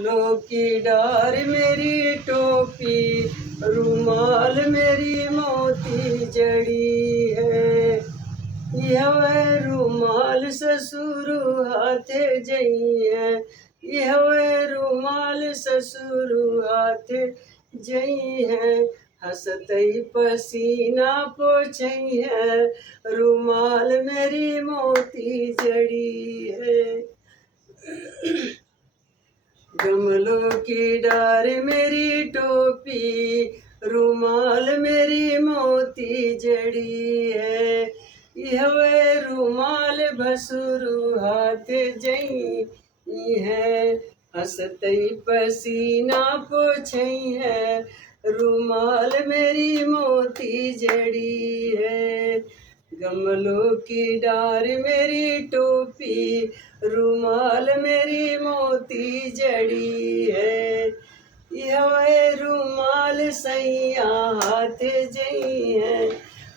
गमलों की डार मेरी टोपी, रुमाल मेरी मोती जड़ी है। यह रुमाल ससुर हाथे जई है, यह रुमाल ससुर हाथे जई है। हंसतई पसीना पोछई है, रुमाल मेरी मोती जड़ी है। गमलों की डार मेरी टोपी, रुमाल मेरी मोती जड़ी है। यह रुमाल भसुरु हाथ जई है, हंसतई पसीना पोछई है, रुमाल मेरी मोती जड़ी है। गमलों की डार मेरी टोपी, रुमाल मेरी मोती जड़ी है। यह रुमाल सैया हाथ जई है,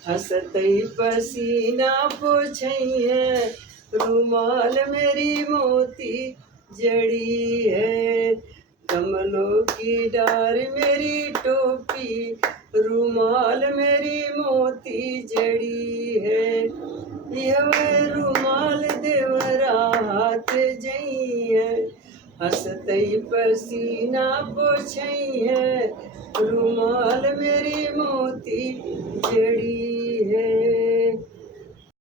हंसतई पसीना पोछई है, रुमाल मेरी मोती जड़ी है। गमलों की डार मेरी टोपी, रुमाल मेरी मोती जड़ी है। यह रुमाल देवरा हाथ जई है, हंसतई पसीना पोछई है, रुमाल मेरी मोती जड़ी है।